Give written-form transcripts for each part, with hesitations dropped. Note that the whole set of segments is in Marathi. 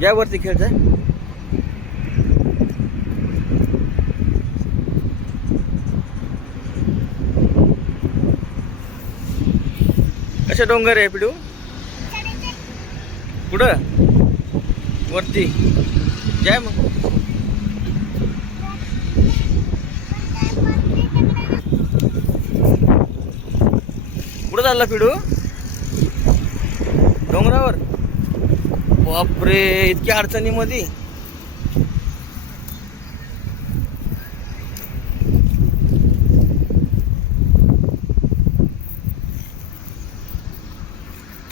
जा वरती खेळ जा. कशा डोंगर आहे पिडू? कुठं? वरती जाय मग. कुठं चालला पिडू? डोंगरावर? बापरे, इतक्या अडचणीमध्ये.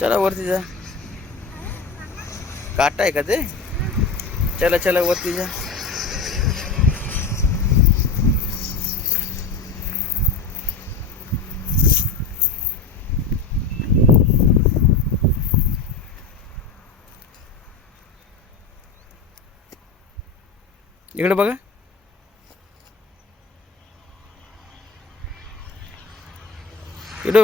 चला वरती जा. काटा आहे का ते? चला चला वरती जा. इकडे बघा. इकडे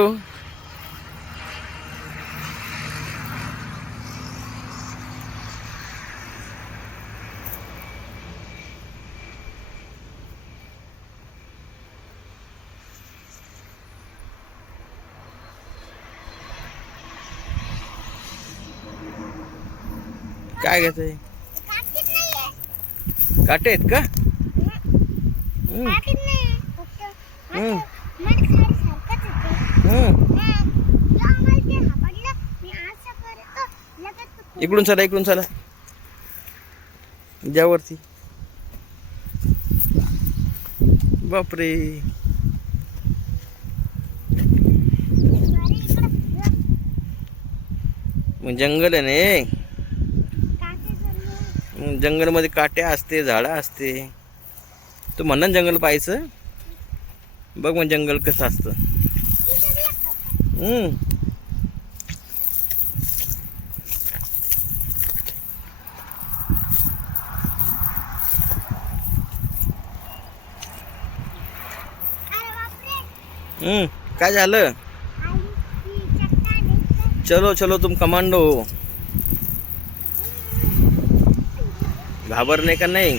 काय घेतोय? काटे आहेत का? इकडून चला, इकडून चला. जा वरती. बापरे, मग जंगल आहे ना. जंगल मध्ये काटे असते, झाडं असते. तू म्हणा जंगल पाहायचं. बघ मग जंगल कसं असतं. काय झालं? चलो चलो तुम कमांडो हो. घाबरणे का नाही?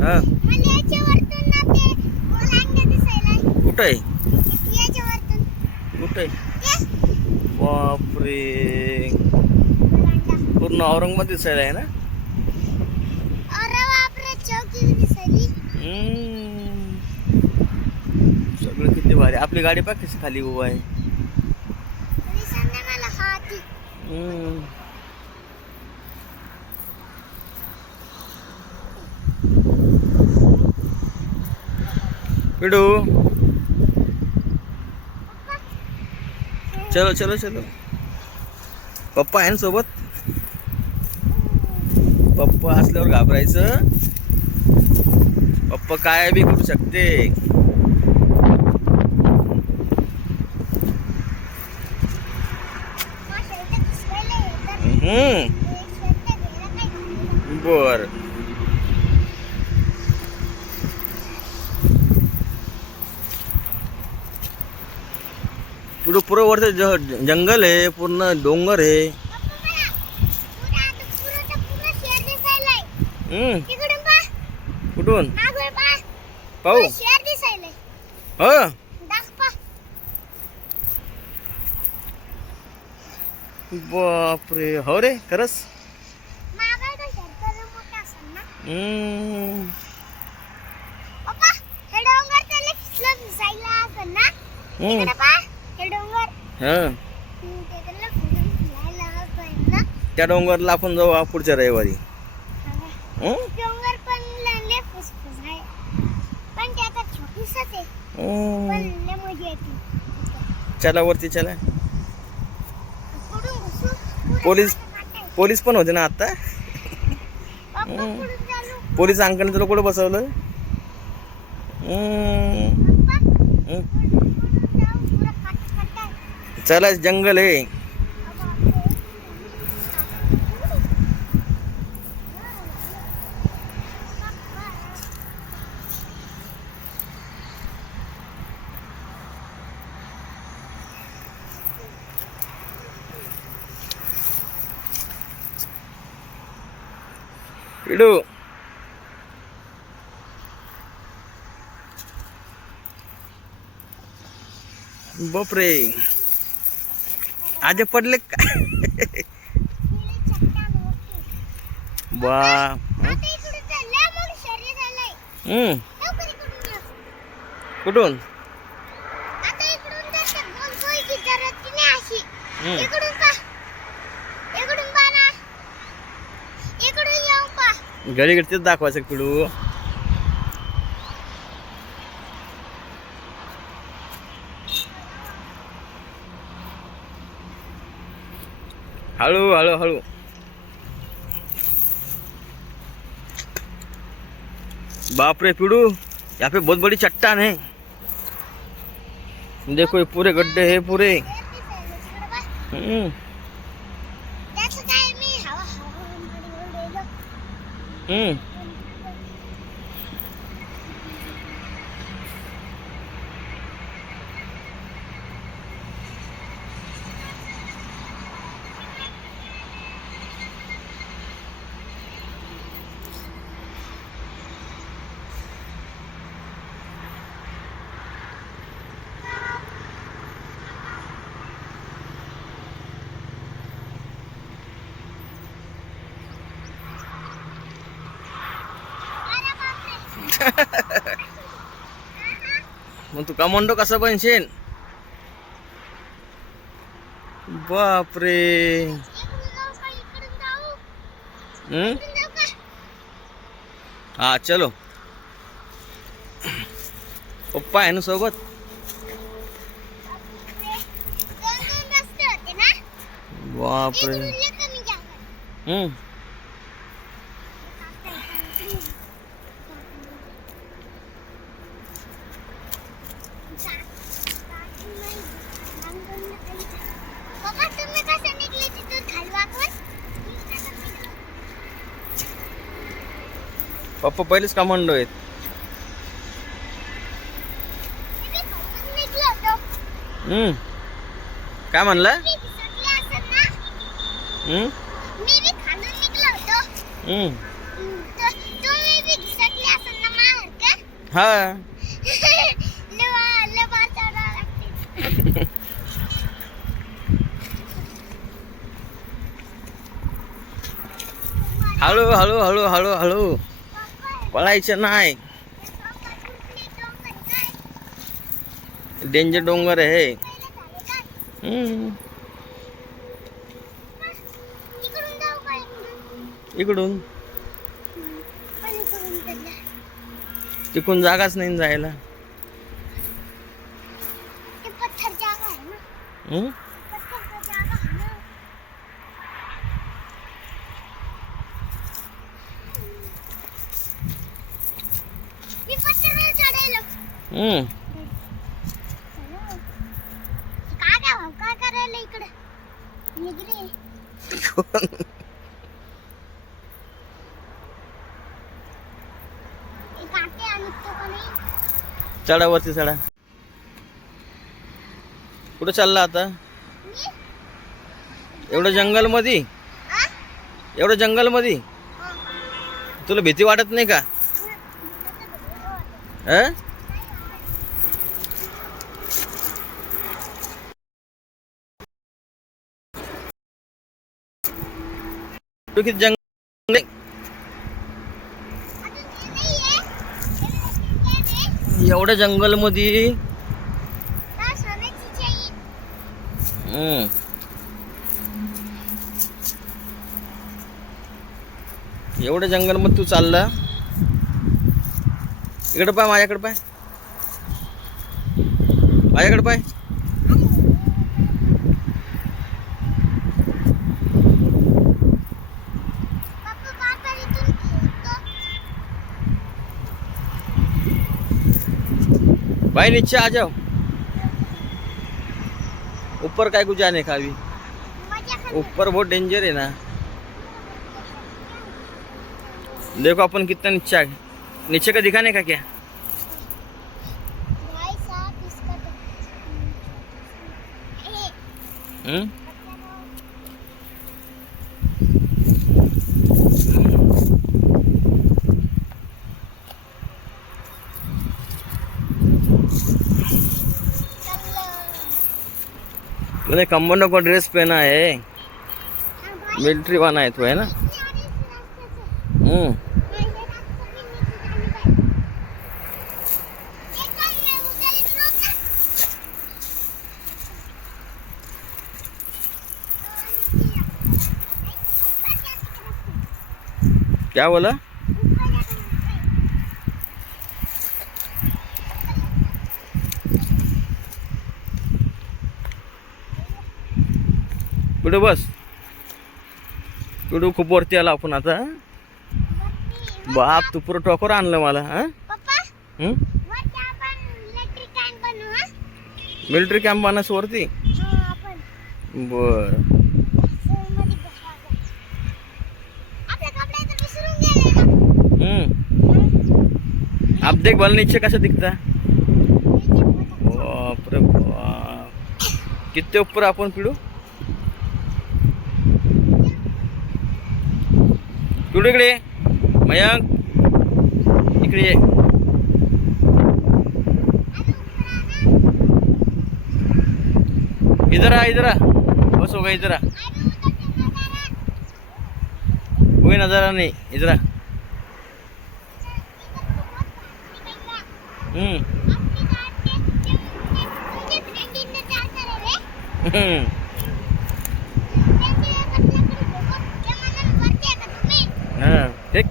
हा, कुठं आहे? कुठं आहे? बापरे, पूर्ण औरंगाबाद दिसायला आहे ना. सगळं किती भारी. आपली गाडी पाह कशी खाली उभा आहे. पिडू चलो चलो चलो. पप्पा आहे ना सोबत. पप्पा असल्यावर घाबरायचं. पप्पा काय बी करू शकते. बर, पुढे पुरं वरती जंगल आहे, पूर्ण डोंगर आहे. कुठून पाहू? हो, बापरे, हो रे, खरंच. त्या डोंगरला आपण जाऊ पुढच्या रविवारी. चला वरती चला. पोलीस पण होते ना आता. पोलीस अंकलने तुला कुठं बसवलं? चला, जंगल आहे. पिडू बापरे आज पडले का बा कुठून घरी घरी दाखवायचं पिडू हळू हळू हळू बाप रे पिड़ू यहाँ पे बहुत बड़ी चट्टान है देखो ये पूरे गड्ढे हैं पूरे हम्म हम्म मग तू कमांडो कसा बनशील बापरे हा चलो पप्पा आहे ना सोबत बापरे पप्पा पहिलेच कमांडो आहेत काय म्हणला हा हळू हळू हळू हळू हळू पळायचं नाही डेंजर डोंगर आहे इकडून तिकडून जागाच नाही जायला काय करायला इकडे चढा वरती चढा कुठं चालला आता एवढं जंगल मध्ये तुला भीती वाटत नाही का किती जंगल एवढ्या जंगल मध्ये एवढ्या जंगल मध्ये तू चालला इकडे पाय माझ्याकडे पाय भाई नीचे आ जाओ ऊपर काय कुछ जाने का अभी ऊपर बहुत डेंजर है ना देखो अपन कितना नीचे आ गए नीचे का दिखाने का क्या तूने कम्बोनो को ड्रेस पहना है, हाँ भाई, मिलिट्री वाला है तू, है ना? इससे आ रही इस रास्ते से। हम्म। हाँ, ये रास्ता भी नीचे जाने का है। एक बार मैं उधर ही रुक जा। ऊपर जाने का रास्ता। क्या बोला? ऊपर जाने का रास्ता। पिडू बस. पिडू खूप वरती आला आपण आता. बाप, तू पुरं टोकर आणलं मला. हा? पप्पा, हम्म? वरती आपण इलेक्ट्रिक कॅन बनवू हा? मिलिटरी कॅम्प बांधायचं वरती. हा, आपण बर. मध्ये बसवायचं. आपले कपडे तर विसरून गेले ना. आप देख बल नीचे कैसे दिखता है. नीचे बहुत अच्छा. बाप रे बाप. कितने ऊपर आपण पिडू. पिडू इकडे ये. मयंक इकडे ये. इधर आ, इधर आ. बस हो गया, इधर आ. कोई नजारा नहीं, इधर आ. हम्म. हम्म. हाँ, ठीक.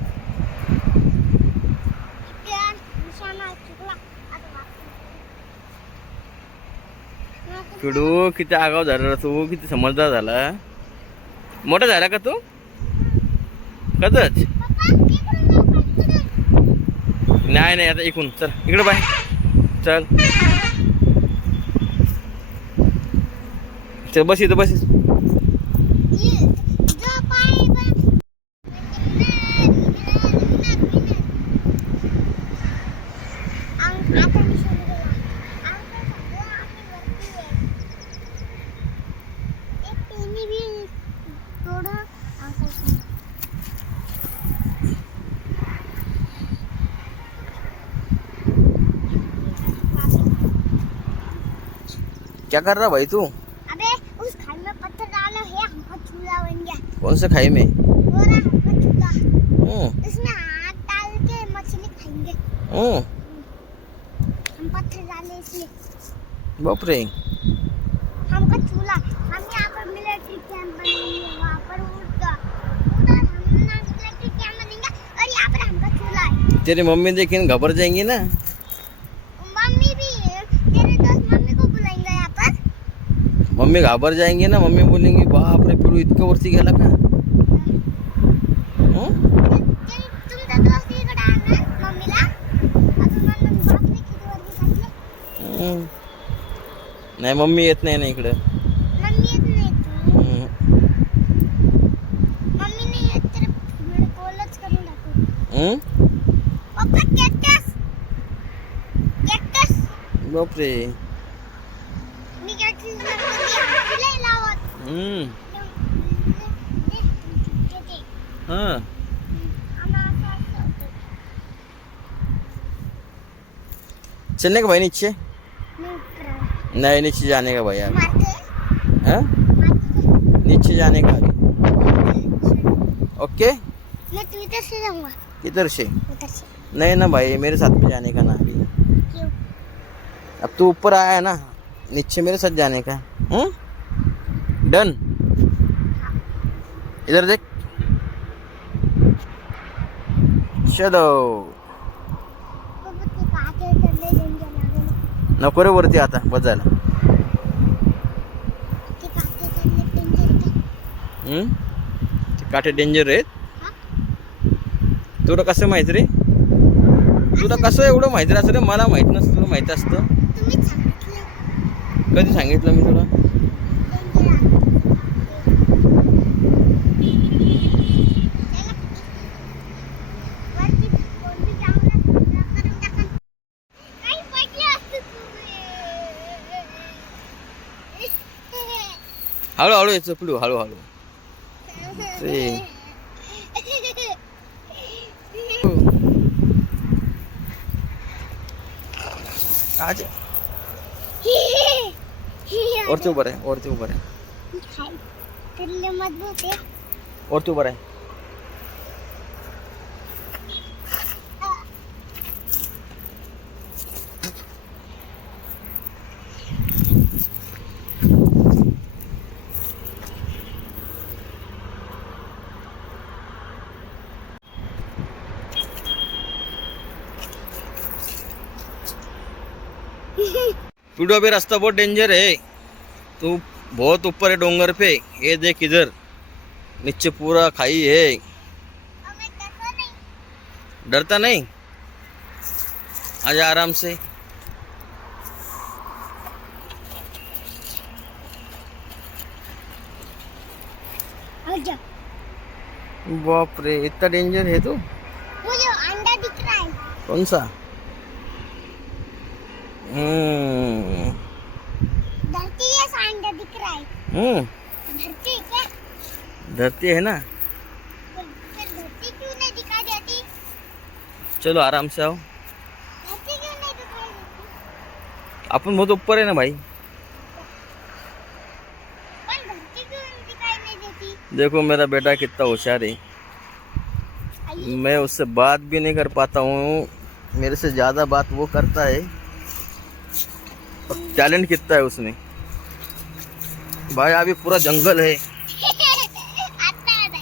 पिडू किती आगाव झाला रे तू, किती समजदार झाला. मोठा झाला का तू कधच. नाही नाही, आता इकून चल इकडे बाय. चल चल, बस इथं बस. क्या कर रहा भाई तू. अबे उस खाई में पत्थर डाला है, हमका चूल्हा बन गया. कौन से खाई में. वो रहा हमका चूल्हा. हम्म. इसमें हाथ डाल के मछली खाएंगे. हम्म. हम पत्थर डाले इसलिए. बाप रे. हमका चूल्हा. हम यहाँ पर मिलिट्री कैंप बनाएंगे, वहाँ पर उधर हम मिलिट्री कैंप बनेंगे और यहाँ पर हमका चूल्हा है. तेरी मम्मी देखिन घबर जाएंगी ना. मम्मी भी है. तेरे दोस्त मम्मी को बुलाएंगे यहाँ पर. मम्मी घाबर जाएंगी ना. मम्मी बोलेंगी बाप रे पिडू इतकं वरती गेला का. तुमचा दोस्त इकडे आणणार मम्मीला. अजून म्हणून बापने किती वरती घातले. नाही मम्मी येत नाही ना इकडं. मम्मी येत नाही तू. मम्मी नाही येत तर व्हिडिओ कॉलच करून टाकू. पप्पा कॅक्टस. कॅक्टस. बाप रे. मी कॅक्टस नाही लावत. हाँ. चलने का भाई नीचे. नहीं नीचे जाने का भाई अभी. हाँ? नीचे जाने का अभी. ओके. मैं तू इधर से जाऊंगा. किधर से. उधर से. नहीं ना भाई, मेरे साथ में जाने का ना अभी. क्यों. अब तू ऊपर आया है ना, नीचे मेरे साथ जाने का. डन. इधर देख. चलो. पप्पा ते काटे चढले डेंजर लागले. नको रे वरती आता बस झालं. ते काटे चढले डेंजर. ते काटे डेंजर आहेत. हा? तुला कसं माहिती रे. तुला कसं एवढं माहिती असतं रे. मला माहित नसतं, तुला माहिती असतं. तुम्हीच सांगितलं. कधी सांगितलं मी तुला. हळूहळू यायचं पिडू, हळूहळू. ते आज वरती उभं आहे, वरती उभं आहे, तिथले मजबूत आहे. वरती उभं आहे. पीडू अभी रास्ता बहुत डेंजर है, तू बहुत ऊपर है डोंगर पे. ये देख इधर नीचे पूरा खाई है. हमें डरना नहीं. डरता नहीं, आजा आराम से. आजा. बाप रे, इतना डेंजर है तू. वो जो अंडा दिख रहा है, कौन सा? हम्म धरती जैसा अंडा दिख रहा है. धरती क्या? धरती है ना. फिर धरती क्यों नहीं दिखाई देती? चलो आराम से आओ. धरती क्यों नहीं दिखाई देती? अपन बहुत ऊपर है ना भाई. पर धरती क्यों दिखाई नहीं देती? देखो मेरा बेटा कितना होशियार है. आइए. मैं उससे बात भी नहीं कर पाता हूँ, मेरे से ज़्यादा बात वो करता है. और टैलेंट कितना है उसमें भाई. अभी पूरा जंगल है. आता है.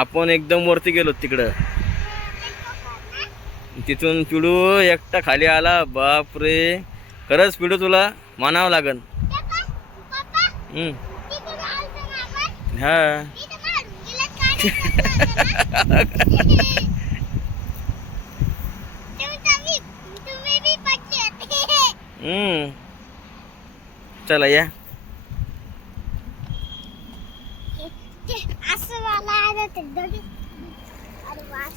आपण एकदम वरती गेलो तिकडं. तिथून पिडू एकटा खाली आला. बाप रे, खरंच पिडू तुला मानावं लागन. हा. चला या.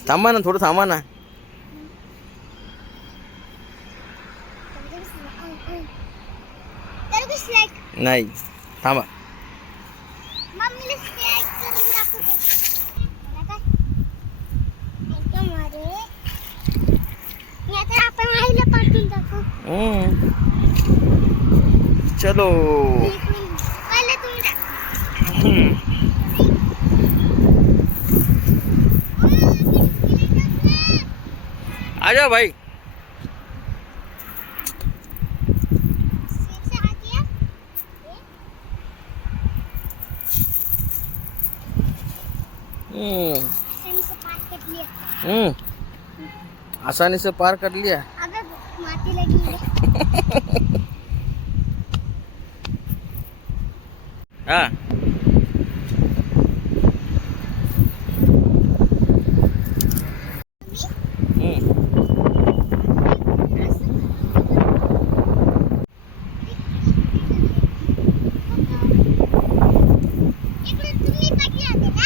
थांबा ना, थोडं थांबा ना. नाही, थांबा. मम्मीला स्लाइड करून दाखवते. मला काय एकदम अरे मी आता आपण आईला पाठवून दाखवू. चलो. पहिले तुम्ही आजा भाई. से आ गया. आसानी से पार कर लिया. आसानी से पार कर लिया. अबे माटी लगी है. हाँ. इकडे तुम्ही पडले होते ना.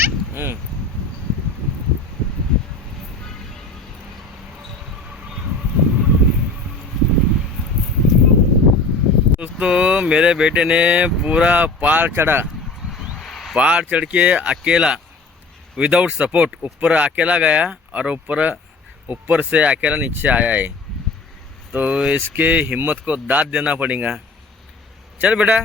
दोस्तों मेरे बेटे ने पूरा पहाड़ चढ़ के अकेला विदाउट सपोर्ट ऊपर अकेला गया और ऊपर से अकेला नीचे आया है. तो इसके हिम्मत को दाद देना पड़ेगा. चल बेटा.